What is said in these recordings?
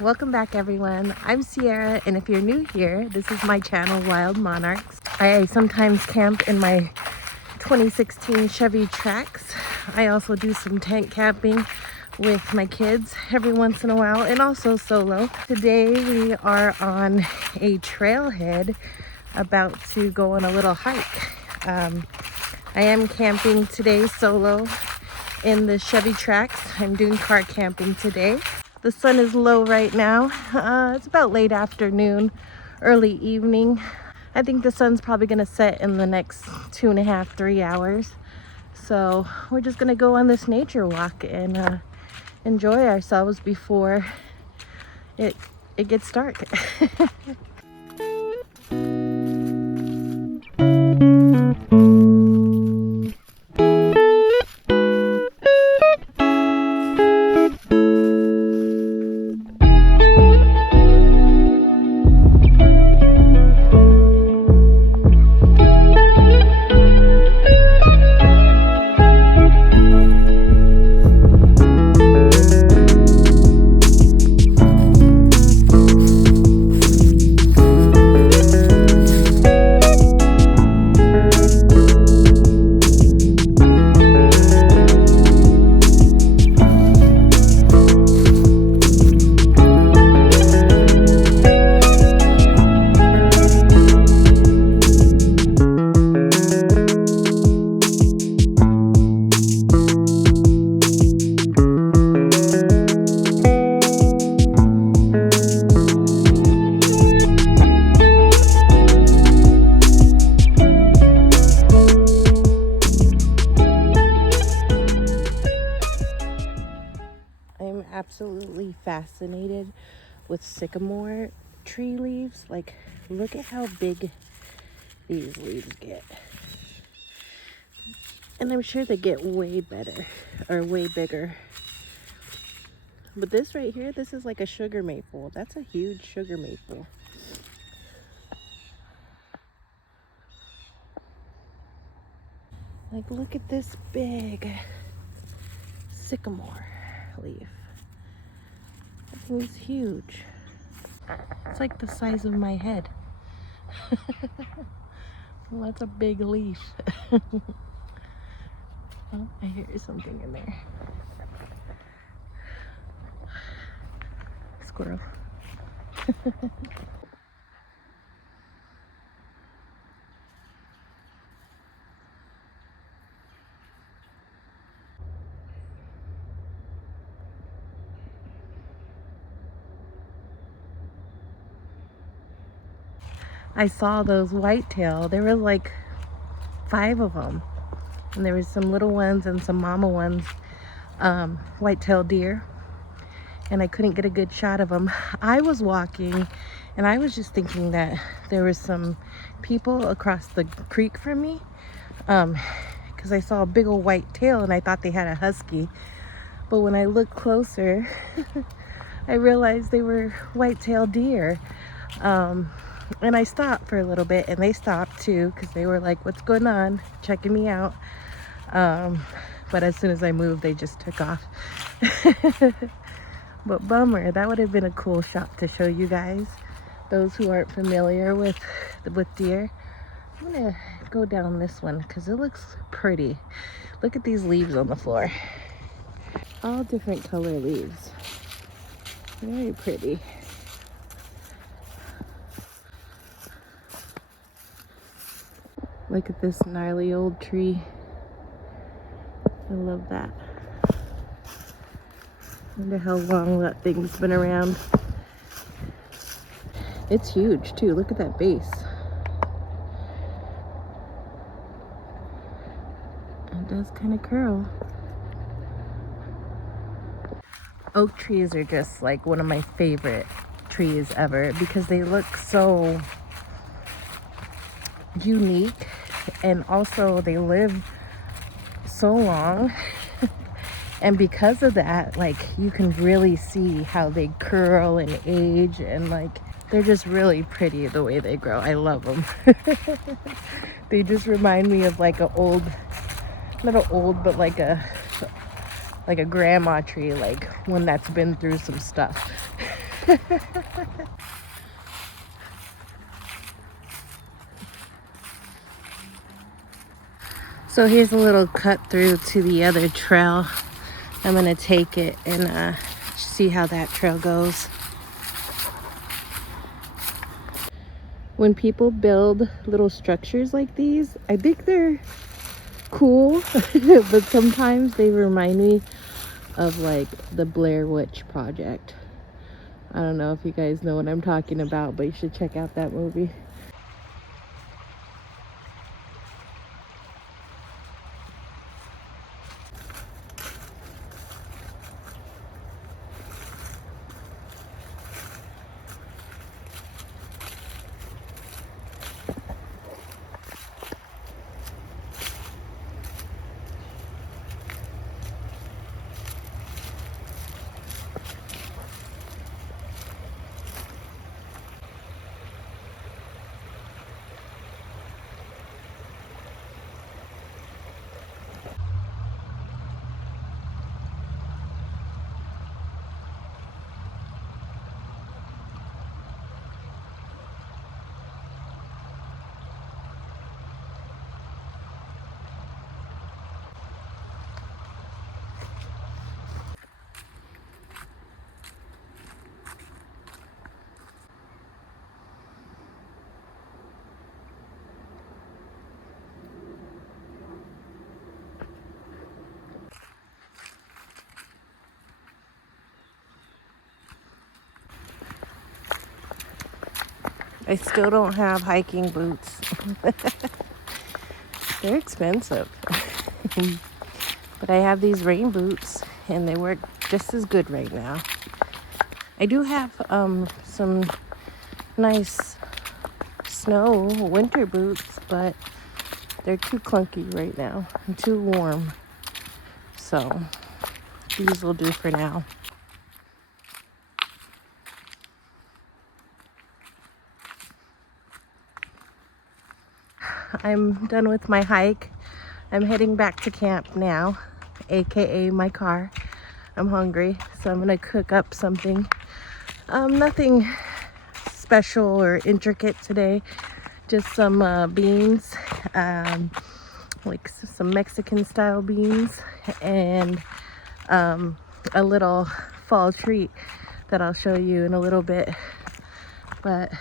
Welcome back everyone. I'm Sierra, and if you're new here, this is my channel, Wild Monarchs. I sometimes camp in my 2016 Chevy Trax. I also do some tent camping with my kids every once in a while, and also solo. Today we are on a trailhead about to go on a little hike. I am camping today solo in the Chevy Trax. I'm doing car camping today. The sun is low right now. It's about late afternoon, early evening. I think the sun's probably gonna set in the next 2.5, 3 hours. So we're just gonna go on this nature walk and enjoy ourselves before it gets dark. I'm absolutely fascinated with sycamore tree leaves. Like, look at how big these leaves get. And I'm sure they get way better, or way bigger. But this right here, this is like a sugar maple. That's a huge sugar maple. Like, look at this big sycamore leaf. That thing's huge. It's like the size of my head. Well, that's a big leaf. Oh, I hear something in there. Squirrel. I saw those whitetail. There were like 5 of them. And there was some little ones and some mama ones, whitetail deer. And I couldn't get a good shot of them. I was walking and I was just thinking that there was some people across the creek from me. Because I saw a big old white tail and I thought they had a husky. But when I looked closer, I realized they were whitetail deer. And I stopped for a little bit and they stopped too, because they were like, what's going on? Checking me out. But as soon as I moved, they just took off. But bummer, that would have been a cool shot to show you guys, those who aren't familiar with deer. I'm gonna go down this one because it looks pretty. Look at these leaves on the floor. All different color leaves. Very pretty. Look at this gnarly old tree. I love that. Wonder how long that thing's been around. It's huge too. Look at that base. It does kind of curl. Oak trees are just like one of my favorite trees ever because they look so unique, and also they live so long. And because of that, like, you can really see how they curl and age, and like, they're just really pretty the way they grow. I love them. They just remind me of like a old, not an old, but like a grandma tree, like one that's been through some stuff. So here's a little cut through to the other trail. I'm gonna take it and see how that trail goes. When people build little structures like these, I think they're cool, but sometimes they remind me of like the Blair Witch Project. I don't know if you guys know what I'm talking about, but you should check out that movie. I still don't have hiking boots. They're expensive. But I have these rain boots and they work just as good right now. I do have some nice snow winter boots, but they're too clunky right now and too warm. So these will do for now. I'm done with my hike. I'm heading back to camp now, aka my car. I'm hungry, so I'm gonna cook up something. Nothing special or intricate today, just some beans, like some Mexican style beans, and a little fall treat that I'll show you in a little bit. But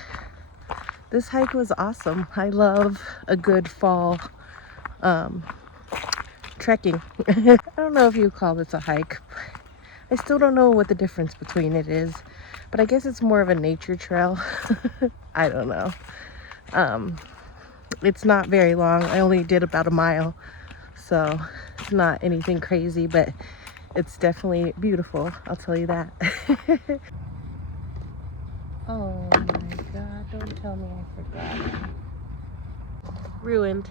this hike was awesome. I love a good fall trekking. I don't know if you call this a hike. I still don't know what the difference between it is, but I guess it's more of a nature trail. I don't know. It's not very long. I only did about a mile, so it's not anything crazy, but it's definitely beautiful, I'll tell you that. Oh my god, don't tell me I forgot. Ruined.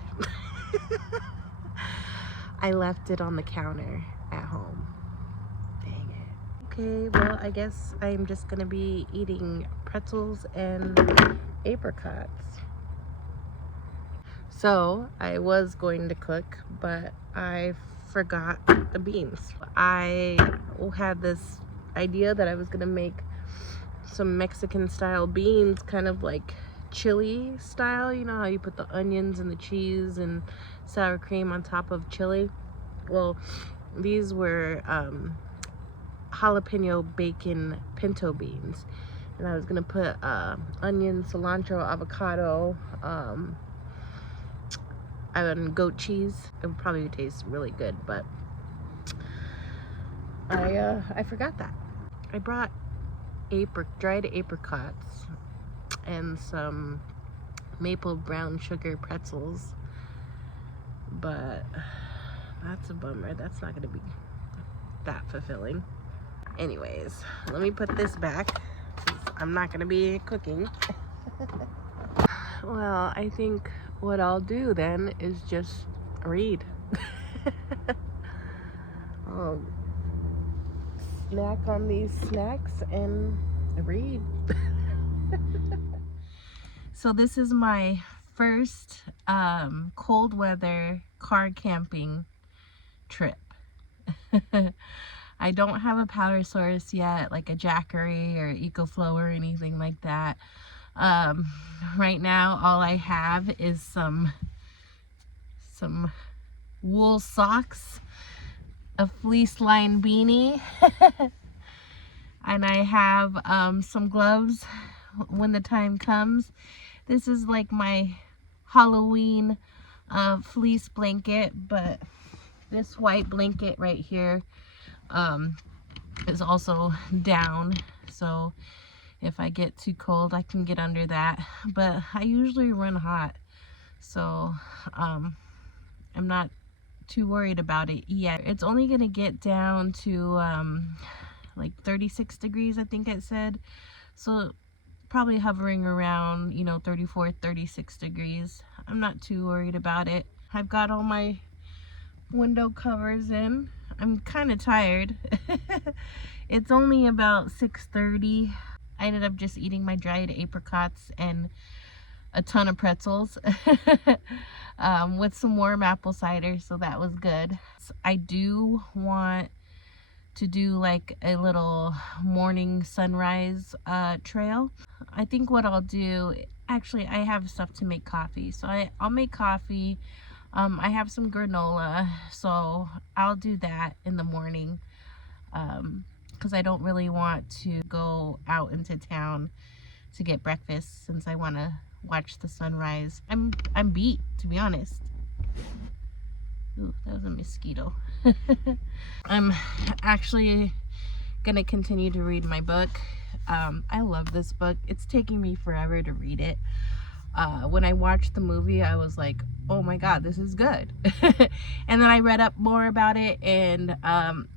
I left it on the counter at home. Dang it. Okay, well, I guess I'm just gonna be eating pretzels and apricots. So I was going to cook, but I forgot the beans. I had this idea that I was gonna make some Mexican style beans, kind of like chili style. You know how you put the onions and the cheese and sour cream on top of chili? Well, these were jalapeno bacon pinto beans, and I was gonna put onion, cilantro, avocado, and goat cheese. It would probably taste really good, but I forgot that. I brought dried apricots and some maple brown sugar pretzels, but that's a bummer. That's not gonna be that fulfilling. Anyways, let me put this back since I'm not gonna be cooking. Well, I think what I'll do then is just read. I'll snack on these snacks and read. So this is my first cold weather car camping trip. I don't have a power source yet, like a Jackery or EcoFlow or anything like that. Right now, all I have is some wool socks, a fleece lined beanie, and I have some gloves when the time comes. This is like my Halloween fleece blanket, but this white blanket right here is also down, so if I get too cold I can get under that. But I usually run hot, so I'm not too worried about it yet. It's only gonna get down to like 36 degrees, I think it said, so probably hovering around, you know, 34, 36 degrees. I'm not too worried about it. I've got all my window covers in. I'm kind of tired. It's only about 6:30. I ended up just eating my dried apricots and a ton of pretzels with some warm apple cider, so that was good. I do want to do like a little morning sunrise trail. I think what I'll do, actually I have stuff to make coffee, so I'll make coffee. I have some granola, so I'll do that in the morning, because I don't really want to go out into town to get breakfast since I want to watch the sunrise. I'm beat, to be honest. Ooh, that was a mosquito. I'm actually gonna continue to read my book. I love this book. It's taking me forever to read it. When I watched the movie, I was like, oh my god, this is good. And then I read up more about it, and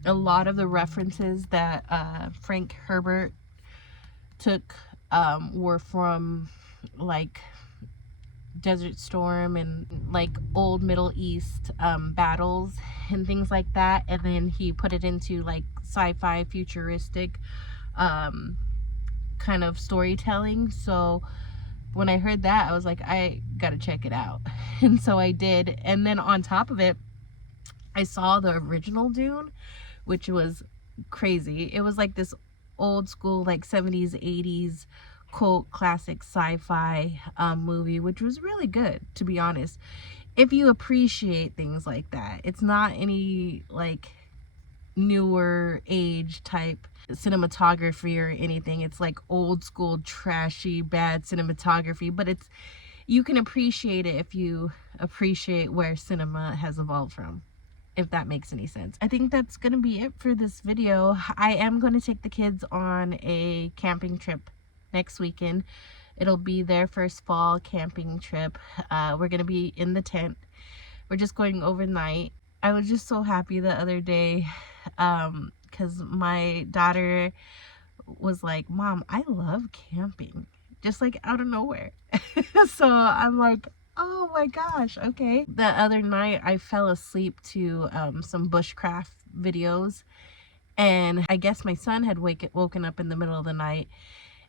a lot of the references that Frank Herbert took were from like Desert Storm and like old Middle East battles and things like that, and then he put it into like sci-fi futuristic kind of storytelling. So when I heard that, I was like, I gotta check it out. And so I did, and then on top of it, I saw the original Dune, which was crazy. It was like this old school like 70s 80s cult classic sci-fi movie, which was really good, to be honest, if you appreciate things like that. It's not any like newer age type cinematography or anything. It's like old school trashy bad cinematography, but it's, you can appreciate it if you appreciate where cinema has evolved from, if that makes any sense. I think that's gonna be it for this video. I am going to take the kids on a camping trip next weekend. It'll be their first fall camping trip. We're gonna be in the tent. We're just going overnight. I was just so happy the other day because my daughter was like, Mom, I love camping, just like out of nowhere. So I'm like, oh my gosh, okay. The other night I fell asleep to some bushcraft videos, and I guess my son had woken up in the middle of the night,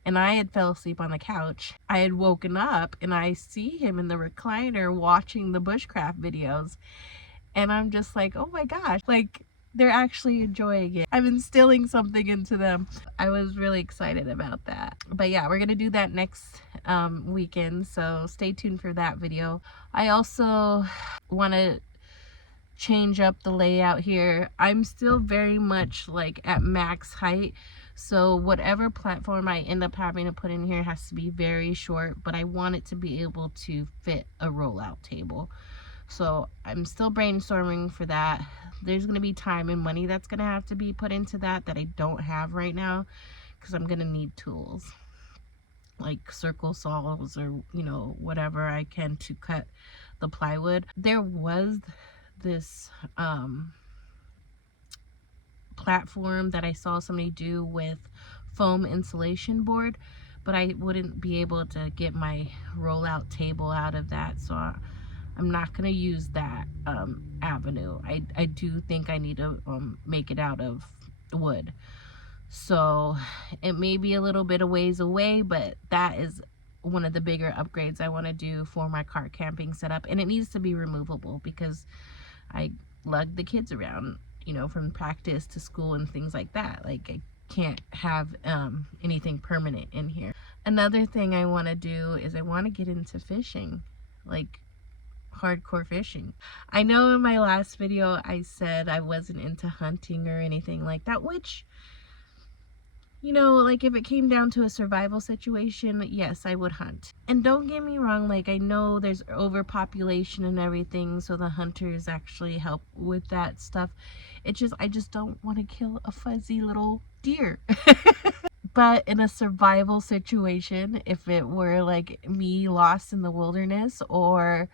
and I had fell asleep on the couch. I had woken up and I see him in the recliner watching the bushcraft videos, and I'm just like, oh my gosh, like they're actually enjoying it. I'm instilling something into them. I was really excited about that. But yeah, we're gonna do that next weekend, so stay tuned for that video. I also want to change up the layout here. I'm still very much like at max height, so whatever platform I end up having to put in here has to be very short, but I want it to be able to fit a rollout table. So I'm still brainstorming for that. There's going to be time and money that's going to have to be put into that I don't have right now, because I'm going to need tools like circle saws or, you know, whatever I can to cut the plywood. There was this platform that I saw somebody do with foam insulation board, but I wouldn't be able to get my rollout table out of that, so I'm not going to use that avenue. I do think I need to make it out of wood, so it may be a little bit of ways away, but that is one of the bigger upgrades I want to do for my car camping setup, and it needs to be removable because I lug the kids around, you know, from practice to school and things like that. Like, I can't have anything permanent in here. Another thing I want to do is I want to get into fishing, like hardcore fishing. I know in my last video I said I wasn't into hunting or anything like that, which, you know, like if it came down to a survival situation, yes, I would hunt. And don't get me wrong, like I know there's overpopulation and everything, so the hunters actually help with that stuff. It's just, I just don't want to kill a fuzzy little deer. But in a survival situation, if it were like me lost in the wilderness or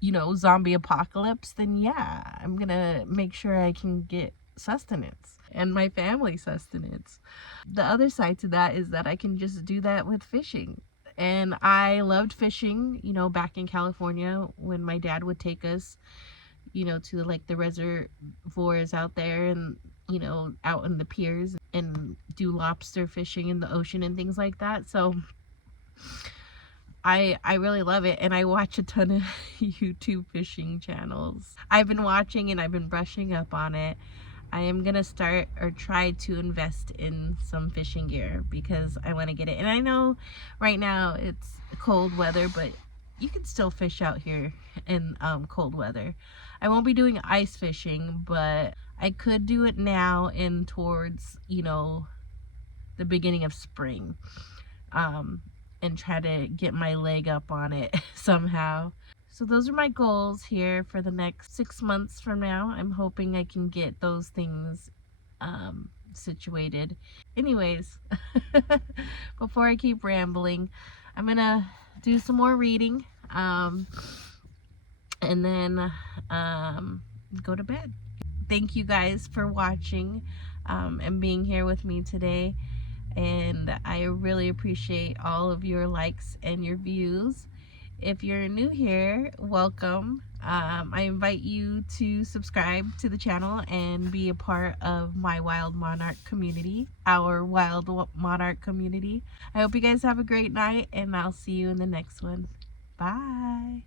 you know, zombie apocalypse, then yeah, I'm gonna make sure I can get sustenance and my family sustenance. The other side to that is that I can just do that with fishing. And I loved fishing, you know, back in California when my dad would take us, you know, to like the reservoirs out there and, you know, out in the piers and do lobster fishing in the ocean and things like that. So I really love it, and I watch a ton of YouTube fishing channels. I've been watching and I've been brushing up on it. I am gonna start or try to invest in some fishing gear because I want to get it. And I know right now it's cold weather, but you can still fish out here in cold weather. I won't be doing ice fishing, but I could do it now and towards, you know, the beginning of spring. And try to get my leg up on it somehow. So those are my goals here for the next 6 months from now. I'm hoping I can get those things situated. Anyways, before I keep rambling, I'm gonna do some more reading and then go to bed. Thank you guys for watching and being here with me today. And I really appreciate all of your likes and your views. If you're new here, welcome. I invite you to subscribe to the channel and be a part of my Wild Monarch community, our Wild Monarch community. I hope you guys have a great night, and I'll see you in the next one. Bye.